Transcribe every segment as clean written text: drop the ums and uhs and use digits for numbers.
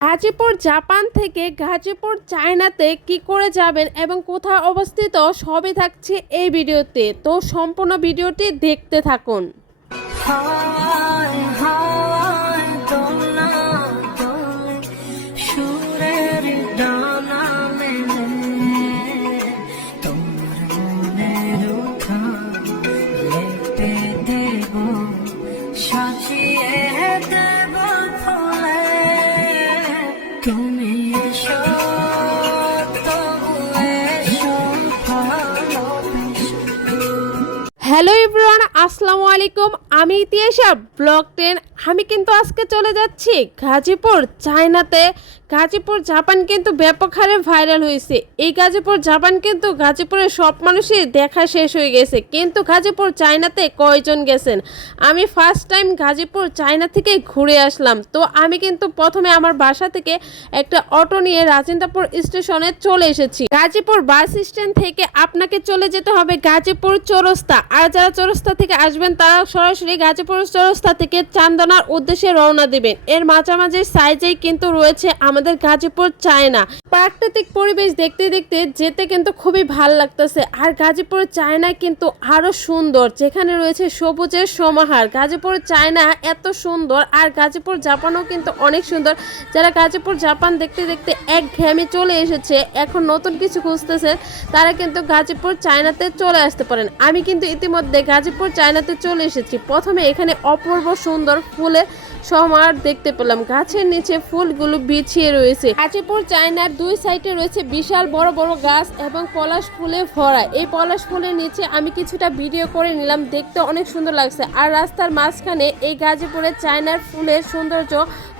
Gazipur Japan থেকে গাজীপুর চায়নাতে কি করে যাবেন এবং কোথায় অবস্থিত সবই থাকছে এই ভিডিওতে। তো সম্পূর্ণ ভিডিওটি দেখতে থাকুন। হাওয়ায় হাওয়ায় দোলা দোলে সুরের ডানা মেলে তোমার মনের উঠান লেপে দেব সাজিয়ে দেব ফুলে তুমি এসো তবু এসো ভালোবেসে। হ্যালো এভরিওয়ান, আসসালামু আলাইকুম। আমি ইতিহাসা ব্লগ 10। আমি কিন্তু আজকে চলে যাচ্ছি গাজীপুর চায়নাতে। গাজীপুর জাপান কিন্তু ব্যাপক হারে ভাইরাল হয়েছে। এই গাজীপুর জাপান কিন্তু গাজীপুরের সব মানুষই দেখা শেষ হয়ে গেছে, কিন্তু গাজীপুর চায়নাতে কয়জন গেছেন? আমি ফার্স্ট টাইম গাজীপুর চায়না থেকে ঘুরে আসলাম। তো আমি কিন্তু প্রথমে আমার বাসা থেকে একটা অটো নিয়ে রাজেন্দ্রপুর স্টেশনে চলে এসেছি। গাজীপুর বাস স্ট্যান্ড থেকে আপনাকে চলে যেতে হবে গাজীপুর চৌরাস্তা। আর যারা চৌরাস্তা থেকে আসবেন তারা সরাসরি গাজীপুর চৌরাস্তা থেকে চান্দনার উদ্দেশ্যে রওনা দিবেন। এর মাঝামাঝি সাইজেই কিন্তু রয়েছে আমাদের গাজীপুর চায়না। প্রাকৃতিক পরিবেশ দেখতে দেখতে যেতে কিন্তু খুবই ভালো লাগতেছে। আর গাজীপুর চায়না কিন্তু আরো সুন্দর, যেখানে রয়েছে সবুজের সমাহার। গাজীপুর চায়না এত সুন্দর, আর গাজীপুর জাপানও কিন্তু অনেক সুন্দর। যারা গাজীপুর জাপান দেখতে দেখতে একঘেয়েমি চলে এসেছে, এখন নতুন কিছু খুঁজতেছে, তারা কিন্তু গাজীপুর চায়নাতে চলে আসতে পারেন। আমি কিন্তু ইতিমধ্যে গাজীপুর চায়নাতে চলে এসেছি। প্রথমে এখানে অপূর্ব সুন্দর ফুলের সমাহার দেখতে পেলাম। গাছের নিচে ফুলগুলো বিছিয়ে রয়েছে। গাজীপুর চায়নার দুই সাইডে রয়েছে বিশাল বড় বড় গাছ এবং পলাশ ফুলে ভরা। এই পলাশ ফুলের নিচে আমি কিছুটা ভিডিও করে নিলাম, দেখতে অনেক সুন্দর লাগছে। আর রাস্তার মাঝখানে এই গাজীপুরের চায়নার ফুলের সৌন্দর্য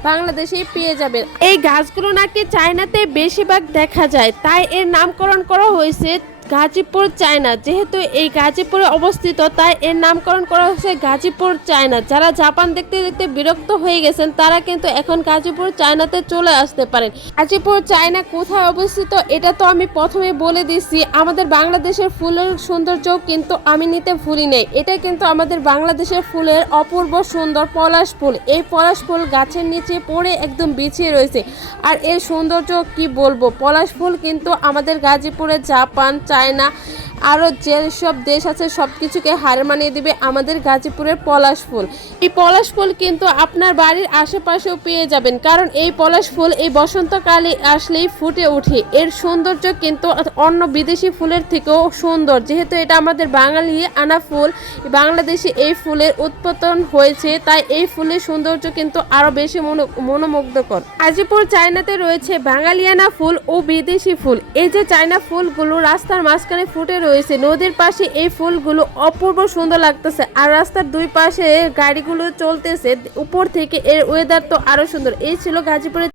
বাংলাদেশেই পেয়ে যাবেন। এই গাছগুলো নাকি চায়নাতে বেশিরভাগ দেখা যায়, তাই এর নামকরণ করা হয়েছে গাজীপুর চায়না। যেহেতু এই গাজীপুরে অবস্থিত, তাই এর নামকরণ করা হয়েছে গাজীপুর চায়না। যারা জাপান দেখতে দেখতে বিরক্ত হয়ে গেছেন, তারা কিন্তু এখন গাজীপুর চায়নাতে চলে আসতে পারেন। গাজীপুর চায়না কোথায় অবস্থিত এটা তো আমি প্রথমে বলে দিচ্ছি। আমাদের বাংলাদেশের ফুলের সৌন্দর্য কিন্তু আমি নিতে ভুলি নেই। এটা কিন্তু আমাদের বাংলাদেশের ফুলের অপূর্ব সুন্দর পলাশ ফুল। এই পলাশ ফুল গাছের নিচে পড়ে একদম বিছিয়ে রয়েছে। আর এর সৌন্দর্য কি বলবো। পলাশ ফুল কিন্তু আমাদের গাজীপুরে জাপান, চায়না আরও যেসব দেশ আছে সব কিছুকে হার মানিয়ে দিবে আমাদের গাজীপুরের পলাশ ফুল। এই পলাশ ফুল কিন্তু আপনার বাড়ির আশেপাশেও পেয়ে যাবেন, কারণ এই পলাশ ফুল এই বসন্তকালে আসলেই ফুটে ওঠে। এর সৌন্দর্য কিন্তু অন্য বিদেশি ফুলের থেকেও সুন্দর। যেহেতু এটা আমাদের বাঙালি আনা ফুল, বাংলাদেশে এই ফুলের উৎপাদন হয়েছে, তাই এই ফুলের সৌন্দর্য কিন্তু আরও বেশি মনোমুগ্ধকর। গাজীপুর চায়নাতে রয়েছে বাঙালিয়ানা ফুল ও বিদেশি ফুল। এই যে চায়না ফুলগুলো রাস্তার মাঝখানে ফুটে রয়েছে, নদীর পাশে এই ফুলগুলো অপূর্ব সুন্দর লাগতেছে। আর রাস্তার দুই পাশে গাড়িগুলো চলতেছে, উপর থেকে এর ওয়েদার তো আরো সুন্দর। এই ছিল গাজীপুরের